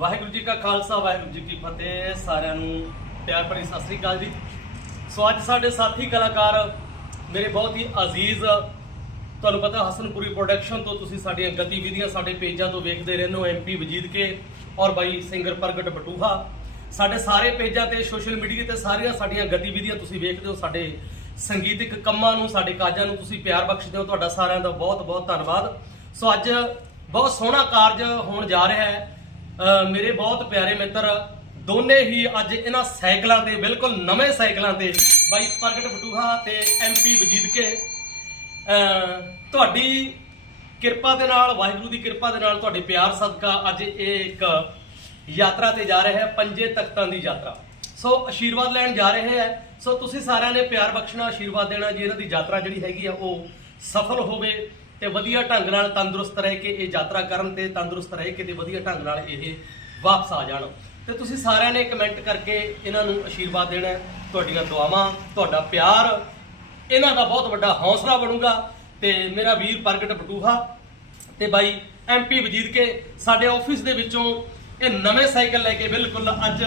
ਵਾਹਿਗੁਰੂ ਜੀ ਕਾ ਖਾਲਸਾ, ਵਾਹਿਗੁਰੂ ਜੀ ਕੀ ਫਤਿਹ। ਸਾਰਿਆਂ ਨੂੰ ਪਿਆਰ ਭਰੀ ਸਤਿ ਸ੍ਰੀ ਅਕਾਲ ਜੀ। ਸੋ ਅੱਜ ਸਾਡੇ ਸਾਥੀ ਕਲਾਕਾਰ ਮੇਰੇ ਬਹੁਤ ਹੀ ਅਜ਼ੀਜ਼, ਤੁਹਾਨੂੰ ਪਤਾ ਹਸਨਪੁਰੀ ਪ੍ਰੋਡਕਸ਼ਨ ਤੋਂ ਤੁਸੀਂ ਸਾਡੀਆਂ ਗਤੀਵਿਧੀਆਂ ਸਾਡੇ ਪੇਜਾਂ ਤੋਂ ਵੇਖਦੇ ਰਹਿੰਦੇ ਹੋ ਐਮਪੀ ਵਜੀਦ ਕੇ ਔਰ ਬਾਈ ਸਿੰਗਰ ਪ੍ਰਗਟ ਬਟੂਹਾ। ਸਾਡੇ ਸਾਰੇ ਪੇਜਾਂ ਤੇ ਸੋਸ਼ਲ ਮੀਡੀਆ ਤੇ ਸਾਰੀਆਂ ਸਾਡੀਆਂ ਗਤੀਵਿਧੀਆਂ ਤੁਸੀਂ ਵੇਖਦੇ ਹੋ, ਸਾਡੇ ਸੰਗੀਤਿਕ ਕੰਮਾਂ ਨੂੰ, ਸਾਡੇ ਕਾਜਾਂ ਨੂੰ ਤੁਸੀਂ ਪਿਆਰ ਬਖਸ਼ਦੇ ਹੋ। ਤੁਹਾਡਾ ਸਾਰਿਆਂ ਦਾ ਬਹੁਤ ਬਹੁਤ ਧੰਨਵਾਦ। ਸੋ ਅੱਜ ਬਹੁਤ ਸੋਹਣਾ ਕਾਰਜ ਹੋਣ ਜਾ ਰਿਹਾ ਹੈ। ਮੇਰੇ ਬਹੁਤ ਪਿਆਰੇ ਮਿੱਤਰ, ਦੋਨੇ ਹੀ ਅੱਜ ਇਹਨਾਂ ਸਾਈਕਲਾਂ ਤੇ, ਬਿਲਕੁਲ ਨਵੇਂ ਸਾਈਕਲਾਂ ਤੇ ਬਾਈ ਪ੍ਰਗਟ ਬਟੂਹਾ ਤੇ ਐਮਪੀ ਵਜੀਦ ਕੇ। ਤੁਹਾਡੀ ਕਿਰਪਾ ਦੇ ਨਾਲ, ਵਾਹਿਗੁਰੂ ਦੀ ਕਿਰਪਾ ਦੇ ਨਾਲ ਤੁਹਾਡੇ ਪਿਆਰ ਸਦਕਾ ਅੱਜ ਇਹ ਇੱਕ ਯਾਤਰਾ ਤੇ ਜਾ ਰਹੇ ਹੈ, ਪੰਜੇ ਤਖਤਾਂ ਦੀ ਯਾਤਰਾ। ਸੋ ਆਸ਼ੀਰਵਾਦ ਲੈਣ ਜਾ ਰਹੇ ਹੈ। ਸੋ ਤੁਸੀਂ ਸਾਰਿਆਂ ਨੇ ਪਿਆਰ ਬਖਸ਼ਣਾ ਆਸ਼ੀਰਵਾਦ ਦੇਣਾ, ਜੀ ਇਹਨਾਂ ਦੀ ਯਾਤਰਾ ਜਿਹੜੀ ਹੈਗੀ ਆ, ਉਹ ਸਫਲ ਹੋਵੇ। ਤੇ ਵਧੀਆ ਢੰਗ ਨਾਲ ਤੰਦਰੁਸਤ ਰਹਿ ਕੇ ਇਹ ਯਾਤਰਾ ਕਰਨ ਤੇ ਤੰਦਰੁਸਤ ਰਹਿ ਕੇ ਤੇ ਵਧੀਆ ਢੰਗ ਨਾਲ ਇਹ ਵਾਪਸ ਆ ਜਾਣ। ਤੇ ਤੁਸੀਂ ਸਾਰਿਆਂ ਨੇ ਕਮੈਂਟ ਕਰਕੇ ਇਹਨਾਂ ਨੂੰ ਆਸ਼ੀਰਵਾਦ ਦੇਣਾ ਤੁਹਾਡੀਆਂ ਦੁਆਵਾਂ, ਤੁਹਾਡਾ ਪਿਆਰ, ਇਹਨਾਂ ਦਾ ਬਹੁਤ ਵੱਡਾ ਹੌਸਲਾ ਬਣੂਗਾ। ਤੇ ਮੇਰਾ ਵੀਰ ਪ੍ਰਗਟ ਬਟੂਹਾ ਤੇ ਬਾਈ ਐਮਪੀ ਵਜੀਦ ਕੇ ਸਾਡੇ ਆਫਿਸ ਦੇ ਵਿੱਚੋਂ ਇਹ ਨਵੇਂ ਸਾਈਕਲ ਲੈ ਕੇ ਬਿਲਕੁਲ ਅੱਜ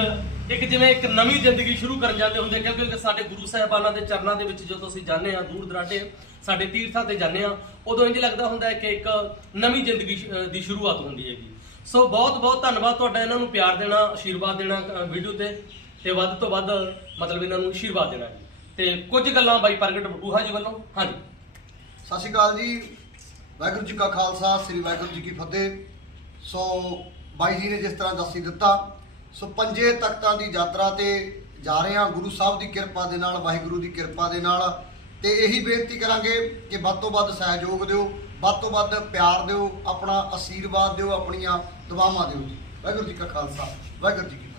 ਇੱਕ ਜਿਵੇਂ ਇੱਕ ਨਵੀਂ ਜ਼ਿੰਦਗੀ ਸ਼ੁਰੂ ਕਰਨ ਜਾਂਦੇ ਹੁੰਦੇ ਕਿਉਂਕਿ ਸਾਡੇ ਗੁਰੂ ਸਾਹਿਬਾਨਾਂ ਦੇ ਚਰਨਾਂ ਦੇ ਵਿੱਚ ਜਦੋਂ ਅਸੀਂ ਜਾਂਦੇ ਆ ਦੂਰ ਦਰਾਡੇ ਸਾਡੇ ਤੀਰਥਾਂ ਤੇ ਜਾਂਦੇ ਆ ਉਦੋਂ ਇੰਜ ਲੱਗਦਾ ਹੁੰਦਾ ਹੈ ਕਿ ਇੱਕ ਨਵੀਂ ਜ਼ਿੰਦਗੀ ਸ਼- ਦੀ ਸ਼ੁਰੂਆਤ ਹੁੰਦੀ ਹੈਗੀ। ਸੋ ਬਹੁਤ ਬਹੁਤ ਧੰਨਵਾਦ ਤੁਹਾਡਾ ਇਹਨਾਂ ਨੂੰ ਪਿਆਰ ਦੇਣਾ ਆਸ਼ੀਰਵਾਦ ਦੇਣਾ ਵੀਡੀਓ ਤੇ। ਤੇ ਵੱਧ ਤੋਂ ਵੱਧ ਮਤਲਬ ਇਹਨਾਂ ਨੂੰ ਆਸ਼ੀਰਵਾਦ ਦੇਣਾ ਜੀ। ਤੇ ਕੁਝ ਗੱਲਾਂ ਬਾਈ ਪ੍ਰਗਟ ਬਟੂਹਾ ਜੀ ਵੱਲੋਂ। ਹਾਂਜੀ। ਸਤਿ ਸ਼੍ਰੀ ਅਕਾਲ ਜੀ। ਵਾਹਿਗੁਰੂ ਜੀ ਕਾ ਖਾਲਸਾ, ਸ੍ਰੀ ਵਾਹਿਗੁਰੂ ਜੀ ਕੀ ਫਤਿਹ। ਸੋ ਬਾਈ ਜੀ ਨੇ ਜਿਸ ਤਰ੍ਹਾਂ ਦੱਸੀ ਦਿੱਤਾ, ਸੋ ਪੰਜੇ ਤਖਤਾਂ ਦੀ ਯਾਤਰਾ ਤੇ ਜਾ ਰਹੇ ਹਾਂ। ਗੁਰੂ ਸਾਹਿਬ ਦੀ ਕਿਰਪਾ ਦੇ ਨਾਲ, ਵਾਹਿਗੁਰੂ ਦੀ ਕਿਰਪਾ ਦੇ ਨਾਲ। ਤੇ ਇਹੀ ਬੇਨਤੀ ਕਰਾਂਗੇ ਕਿ ਵੱਧ ਤੋਂ ਵੱਧ ਸਹਿਯੋਗ ਦਿਓ, ਵੱਧ ਤੋਂ ਵੱਧ ਪਿਆਰ ਦਿਓ, ਆਪਣਾ ਆਸ਼ੀਰਵਾਦ ਦਿਓ, ਆਪਣੀਆਂ ਦੁਆਵਾਂ ਦਿਓ ਜੀ। ਵਾਹਿਗੁਰੂ ਜੀ ਕਾ ਖਾਲਸਾ, ਵਾਹਿਗੁਰੂ ਜੀ ਕੀ